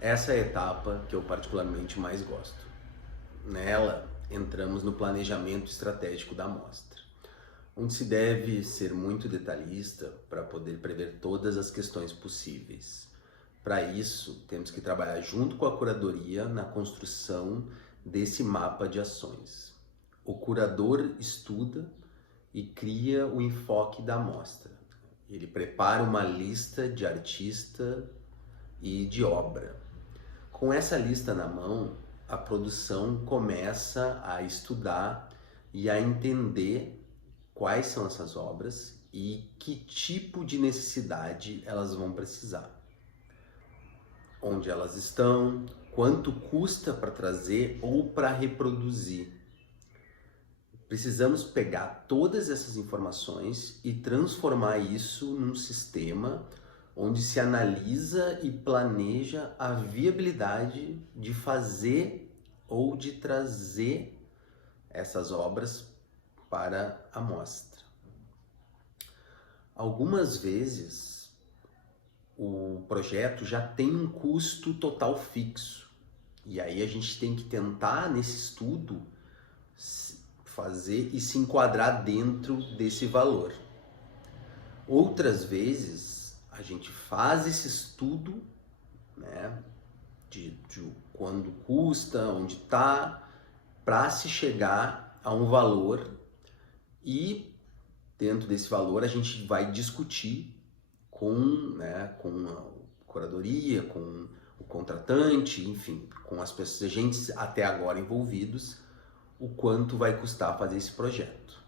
Essa é a etapa que eu particularmente mais gosto. Nela, entramos no planejamento estratégico da amostra, onde se deve ser muito detalhista para poder prever todas as questões possíveis. Para isso, temos que trabalhar junto com a curadoria na construção desse mapa de ações. O curador estuda e cria o enfoque da amostra. Ele prepara uma lista de artista e de obra. Com essa lista na mão, a produção começa a estudar e a entender quais são essas obras e que tipo de necessidade elas vão precisar. Onde elas estão, quanto custa para trazer ou para reproduzir. Precisamos pegar todas essas informações e transformar isso num sistema onde se analisa e planeja a viabilidade de fazer ou de trazer essas obras para a mostra. Algumas vezes o projeto já tem um custo total fixo e aí a gente tem que tentar nesse estudo fazer e se enquadrar dentro desse valor. Outras vezes a gente faz esse estudo, né, de quando custa, onde está, para se chegar a um valor e dentro desse valor a gente vai discutir com a curadoria, com o contratante, enfim, com as pessoas, agentes até agora envolvidos, o quanto vai custar fazer esse projeto.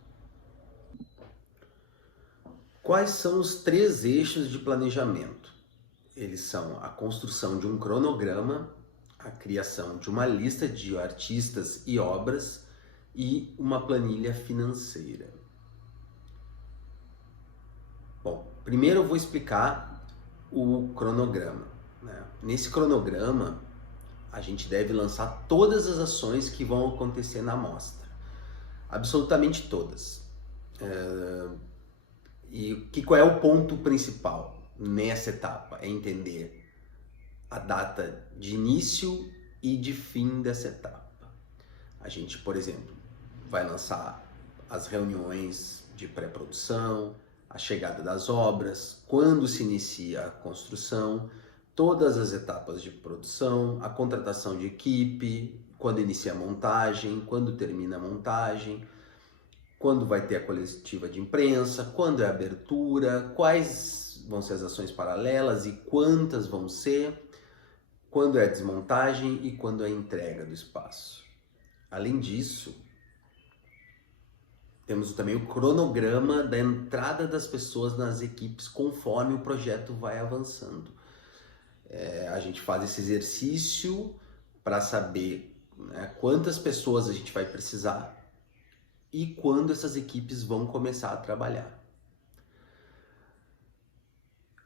Quais são os 3 eixos de planejamento? Eles são a construção de um cronograma, a criação de uma lista de artistas e obras e uma planilha financeira. Bom, primeiro eu vou explicar o cronograma, né? Nesse cronograma, a gente deve lançar todas as ações que vão acontecer na amostra. Absolutamente todas. Qual é o ponto principal nessa etapa? É entender a data de início e de fim dessa etapa. A gente, por exemplo, vai lançar as reuniões de pré-produção, a chegada das obras, quando se inicia a construção, todas as etapas de produção, a contratação de equipe, quando inicia a montagem, quando termina a montagem, quando vai ter a coletiva de imprensa, quando é a abertura, quais vão ser as ações paralelas e quantas vão ser, quando é a desmontagem e quando é a entrega do espaço. Além disso, temos também o cronograma da entrada das pessoas nas equipes conforme o projeto vai avançando. A gente faz esse exercício para saber, né, quantas pessoas a gente vai precisar e quando essas equipes vão começar a trabalhar.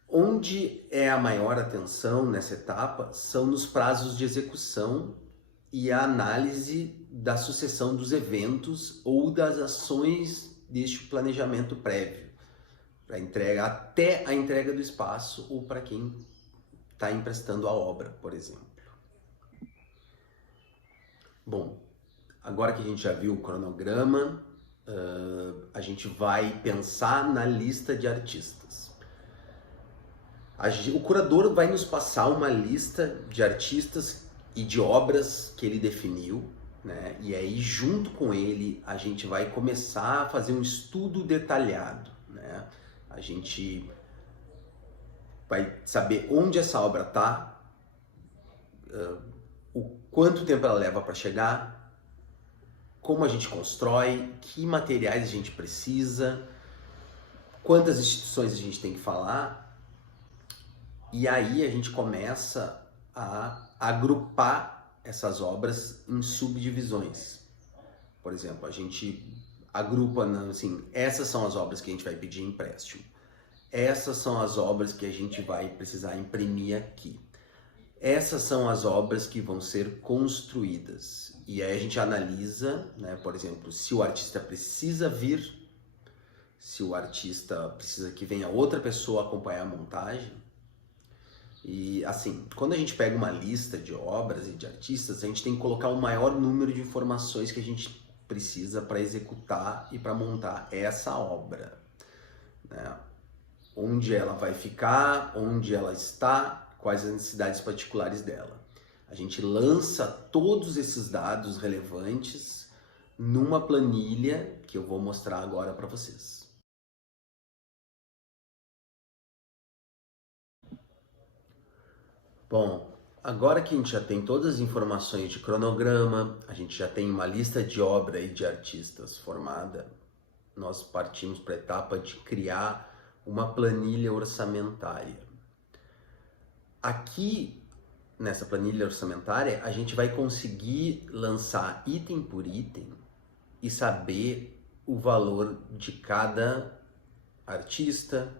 Onde é a maior atenção nessa etapa são nos prazos de execução e a análise da sucessão dos eventos ou das ações deste planejamento prévio, para entrega até a entrega do espaço ou para quem está emprestando a obra, por exemplo. Bom, agora que a gente já viu o cronograma, a gente vai pensar na lista de artistas. O curador vai nos passar uma lista de artistas e de obras que ele definiu, né? E aí, junto com ele, a gente vai começar a fazer um estudo detalhado, né? A gente vai saber onde essa obra está, o quanto tempo ela leva para chegar, como a gente constrói, que materiais a gente precisa, quantas instituições a gente tem que falar. E aí a gente começa a agrupar essas obras em subdivisões. Por exemplo, a gente agrupa, assim, essas são as obras que a gente vai pedir empréstimo. Essas são as obras que a gente vai precisar imprimir aqui. Essas são as obras que vão ser construídas. E aí a gente analisa, né, por exemplo, se o artista precisa vir, se o artista precisa que venha outra pessoa acompanhar a montagem. E assim, quando a gente pega uma lista de obras e de artistas, a gente tem que colocar o maior número de informações que a gente precisa para executar e para montar essa obra, né? Onde ela vai ficar, onde ela está, quais as necessidades particulares dela. A gente lança todos esses dados relevantes numa planilha que eu vou mostrar agora para vocês. Bom, agora que a gente já tem todas as informações de cronograma, a gente já tem uma lista de obra e de artistas formada, nós partimos para a etapa de criar uma planilha orçamentária. Aqui, nessa planilha orçamentária, a gente vai conseguir lançar item por item e saber o valor de cada artista,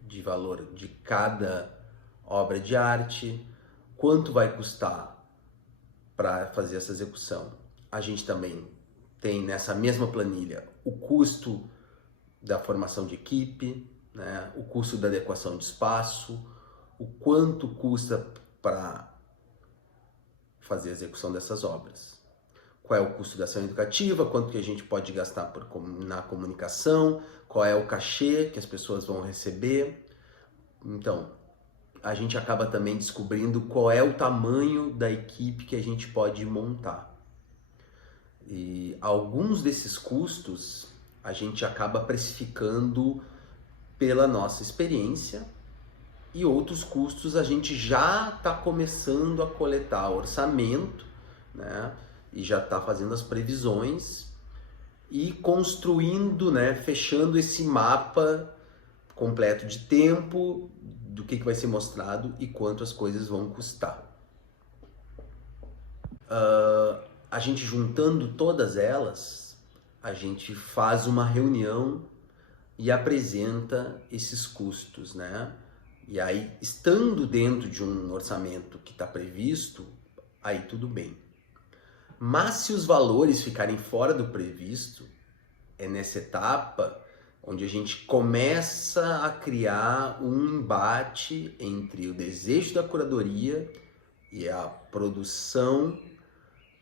de valor de cada obra de arte, quanto vai custar para fazer essa execução. A gente também tem nessa mesma planilha o custo da formação de equipe, né? O custo da adequação de espaço, o quanto custa para fazer a execução dessas obras. Qual é o custo da ação educativa, quanto que a gente pode gastar na comunicação, qual é o cachê que as pessoas vão receber. Então, a gente acaba também descobrindo qual é o tamanho da equipe que a gente pode montar. E alguns desses custos a gente acaba precificando pela nossa experiência e outros custos a gente já está começando a coletar orçamento, né? E já está fazendo as previsões e construindo, né? Fechando esse mapa completo de tempo, do que vai ser mostrado e quanto as coisas vão custar. A gente juntando todas elas, a gente faz uma reunião e apresenta esses custos, né? E aí, estando dentro de um orçamento que está previsto, aí tudo bem. Mas se os valores ficarem fora do previsto, é nessa etapa onde a gente começa a criar um embate entre o desejo da curadoria e a produção.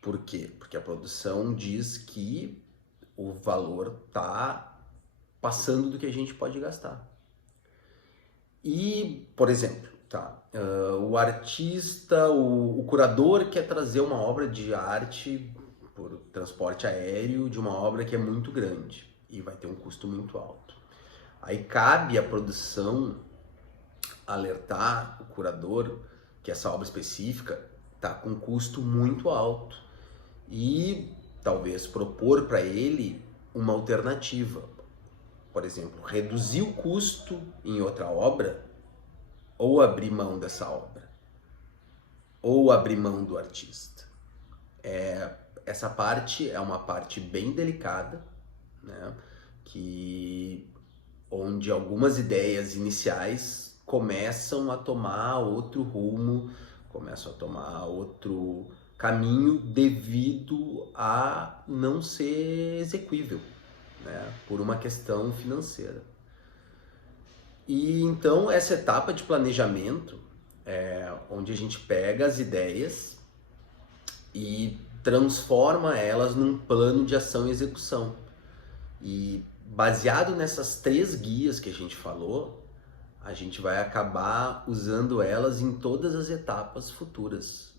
Por quê? Porque a produção diz que o valor está passando do que a gente pode gastar. E, por exemplo, o artista, o curador quer trazer uma obra de arte por transporte aéreo de uma obra que é muito grande e vai ter um custo muito alto. Aí cabe à produção alertar o curador que essa obra específica está com um custo muito alto e talvez propor para ele uma alternativa. Por exemplo, reduzir o custo em outra obra ou abrir mão dessa obra ou abrir mão do artista. Essa parte é uma parte bem delicada, né? Onde algumas ideias iniciais começam a tomar outro rumo, começam a tomar outro caminho devido a não ser execuível, né? Por uma questão financeira. E então essa etapa de planejamento é onde a gente pega as ideias e transforma elas num plano de ação e execução. E baseado nessas 3 guias que a gente falou, a gente vai acabar usando elas em todas as etapas futuras.